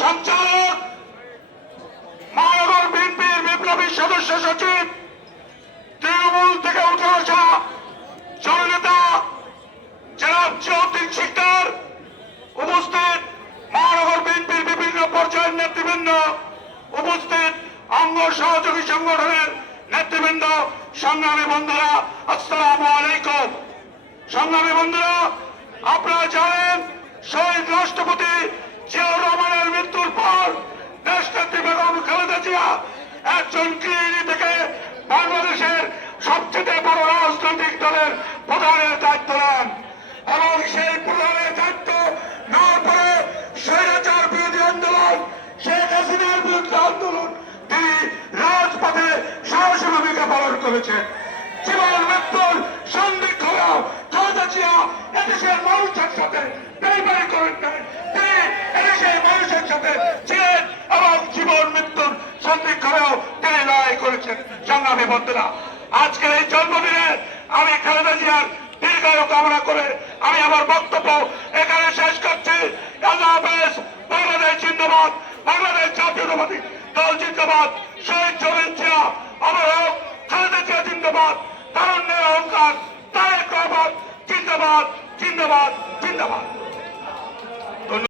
সঞ্চালক মহানগর বিএনপির বিপ্লবী সদস্য সচিব, তৃণমূল থেকে উঠে আসা জননেতা শিকদার, উপস্থিত মহানগর বিএনপির বিভিন্ন পর্যায়ের নেতৃবৃন্দ, উপস্থিত অঙ্গ সহযোগী সংগঠনের নেতৃবৃন্দ, সংগ্রামী বন্ধুরা, আসসালামু আলাইকুম। সংগ্রামী বন্ধুরা, আপনারা জানেন, শহীদ রাষ্ট্রপতি জিয়াউর রহমানের মৃত্যুর পর দেশনেত্রী বেগম খালেদা জিয়া একজন থেকে বাংলাদেশের সবচেয়ে বড় রাজনৈতিক দলের প্রধানের দায়িত্ব নেন। এবং সেই প্রধানের দায়িত্ব নেওয়ার পরে স্বৈরাচার বিরোধী আন্দোলন, শেখ হাসিনার বিরুদ্ধে আন্দোলন, তিনি রাজপথে সাহসী ভূমিকা পালন করেছেন। জীবন মৃত্যুর সন্দিগ্ধ এদেশের মানুষের সাথে তিনি এদেশের মানুষের সাথে ছিলেন এবং জীবন মৃত্যুর সন্দিগ্ধ হলেও তিনি লড়াই করেছেন। সংগ্রামী বন্ধুরা, আজকের এই জন্মদিনে আমি খালেদা জিয়ার দীর্ঘায়ু কামনা করে আমি আমার বক্তব্য এখানে শেষ করছি। আল্লাহ হাফেজ, বাংলাদেশ জিন্দাবাদ, বাংলাদেশ জাতীয়তাবাদী দল জিন্দাবাদ, শহীদ জমিন জিয়া আমার খালেদা জিয়া জিন্দাবাদ, তারুণ্যের অহংকার, তারেক রহমান জিন্দাবাদ জিন্দাবাদ জিন্দাবাদ।